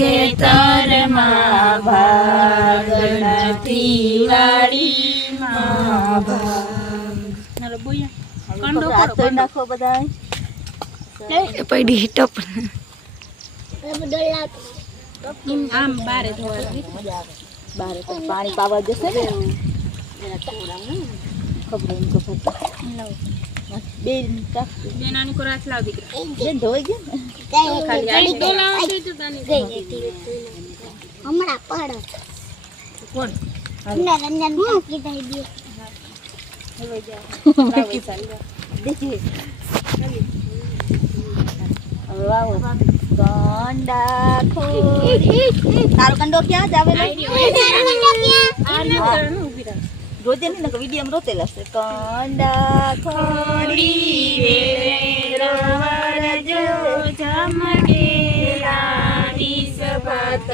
ખેતરમાં ભાગ નથી વાડીમાં ભાગ. નાખો બધા પડી ટપ આમ બારે બારે પાણી પાવા જશે ને બે નાની કો રાખ લાવ દીકરા બેન ધોઈ ગયા ખાલી ડોલાવા દે તો તાની હમણા પડ કોણ ને રંજન મૂકી દઈ દે હવે જા લાવ ચાલ દેખી વાવ ગંડા ખોરી તારો કંડો ક્યાં જાવે રોજે ને વિડીયો માં રોતેલા છે કંડા ખોરી રવર જો ચમકેલા વિસભાત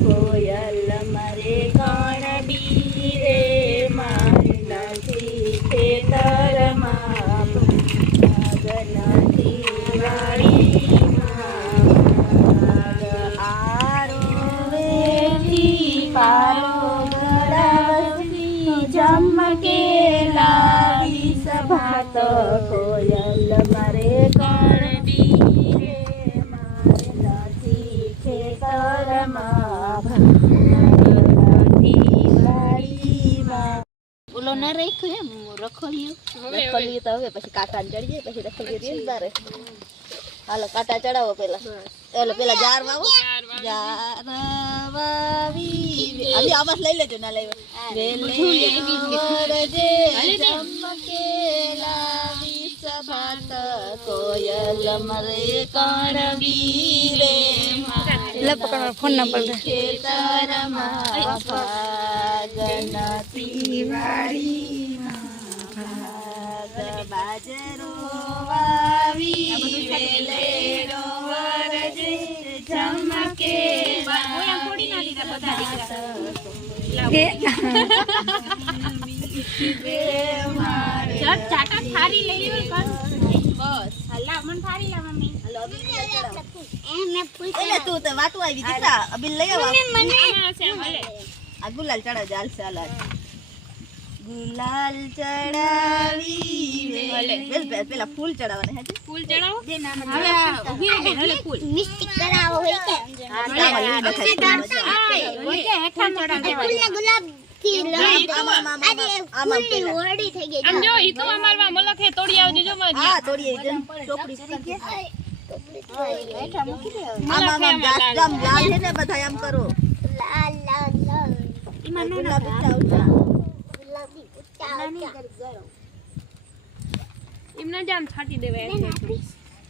કોયલ મરે કણ બીરે મારે નથી ખેતરમાં ભાગ નથી વાડીમાં આરો વેઠી પારો ચમકેલા વિસભાત કોયલ મરે કણ બીરે મારે નથી ખેતરમાં ભાગ નથી વાડીમાં. ઓલો ન રાખ્યું એમ રખોલ્યું તો હવે પછી કાંટા ચડી જાય પછી રખોલ્યું રહે બારે. હાલો કાંટા ચડાવો પેલા એટલે પેલા જાર વાવો જાર વાવી આવી આવાજ લઈ લેજો ના લેવા વેલે ચમકેલા વિસભાત કોયલ મરે કણ બીરે મારે ફોન નંબર ખેતરમાં ભાગ નથી વાડીમાં ભાગ બાજરો વાવી વેલે રોવરજે ચમકે ચાટા થારી લઈ લ્યો બસ હલ્લા મન થારી લા મમ્મી હલો એ મે ફૂલ એટલે તું તો વાટુ આવી દીકરા અબિલ લઈ આવ મને આ ગુલાલ ચડાવજે હાલશે હાલ ગુલાલ ચડાવી વેલ પેલા ફૂલ ચડાવવાના હે ફૂલ ચડાવો દે ના હવે ઉભી બે હલે ફૂલ મિસ્ટેક કરાવો હોય કે હા હોય કે હેઠા ચડાવે ફૂલના ગુલાબ થી ઓરડી થઈ ગઈ આમ જો ઈ તો અમારમાં મલખે તોડી આવજો જો હા તોડી આવજો ચોપડી કરી કે ચોપડી હેઠા મૂકી દે આમ ગામ લાલ હે ને બધા આમ કરો લાલ લાલ લાલ ઈમાં નો ના ઉચા એમના જામ છાટી દેવાય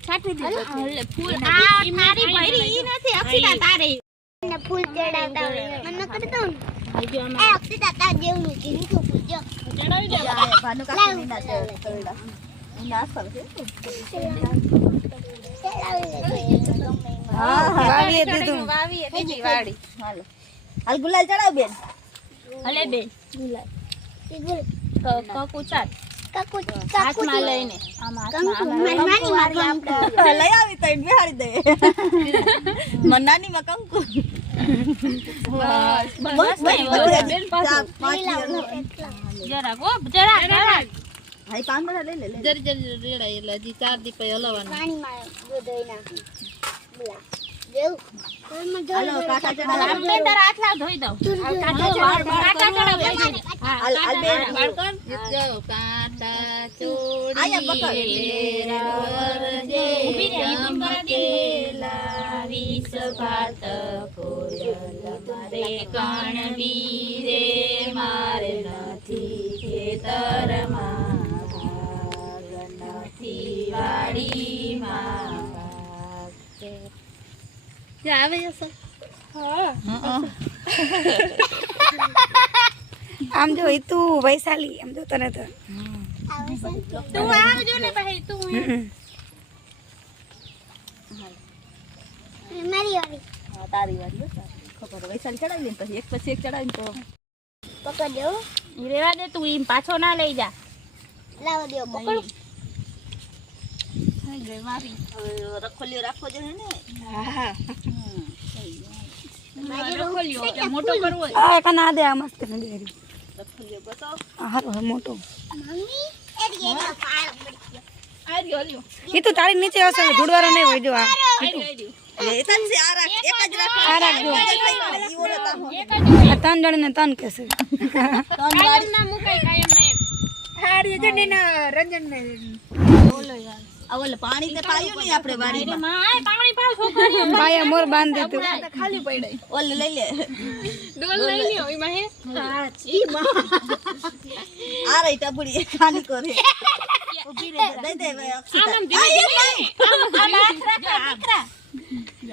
છાટી દે ફૂલ આ મારી ભરી ઈ નથી અક્ષિતા તારે ને ફૂલ ચડાવતા મને કરી દઉં આજો એ અક્ષિતા તાર જેવું કીધું તો ફૂલ જો ચડાવી દે ભાનુ કાકી ના તોડા ના સરખે હા વાવીએ દીધું વાવીએ બીજી વાડી હાલો હાલ ગુલાલ ચડાવ બેન હલે બે ગુલાલ કકુ ચાટ કકુ હાથમાં લઈને આમ હાથમાં લઈ આવી તો બેહાડી દે મનાની માં કંકુ બસ બેન પાછો જરા ગો જરા ભાઈ પાંદડા લઈ લે જરી જરી રેડા એટલે હજી 4 દી પછી હલાવવાનું પાણીમાં ગોદઈ નાખી બોલા જેવ હાલો કાકા ચડા આમ બે તાર આટલા ધોઈ દઉં કાકા ચડા હા હાલ બે બાળકોન જાઓ કાટા ચોડી આયા પકડ રવરજે ઊભી રહે ઈમ કરા દે વિસભાત કોયલ મારે કણ બીરે મારે નથી ખેતરમાં ભાગ નથી વાડીમાં આવે છે હા આમ જો તું વૈશાલી આમ જો તને તો તું આવજો ને ભાઈ તું મારી વાળી હા તારી વાળી ખબર વૈશાલી ચડાવી લે પછી એક પછી એક ચડાવીને તો પકડજો ઈ રેવા દે તું ઈ પાછો ના લઈ જા લાવ દે પકડ હાઈ ગઈ મારી રખોલ્યો રાખો જો હે ને હા રખોલ્યો કે મોટો કરવો હોય આ કના દે આ મસ્ત ને દે રખોલ્યો બતાવો આ હારો મોટો મમ્મી એ રીયો પાળ પડી ગયો આર્યો આર્યો એ તો તારી નીચે હશે ઢૂંઢવારો નહીં હોય જો આ આર્યો એ તન છે આ રાખ એક જ રાખ આ રાખજો ઈ ઓલો તાહો આ ત્રણ જણ ને ત્રણ કેસે કાયમ ના મુકાય કાયમ ના એક હારી જને ના રંજન ને બોલો યાર આ ઓલે પાણી તે પાયું નહીં આપણે વાડીમાં માં આય પાણી પાવ છોકરી પાયા મોર બાંધ દે તું ખાલી પડાય ઓલે લઈ લે ડોલ લઈ લ્યો એમાં હે આ રહી ટબડી ખાલી કરે ઊભી રહે દઈ દે ભાઈ અક્ષિતા આમ ધીમે ધીમે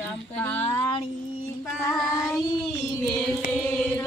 આમ પાણી પાણી વેલે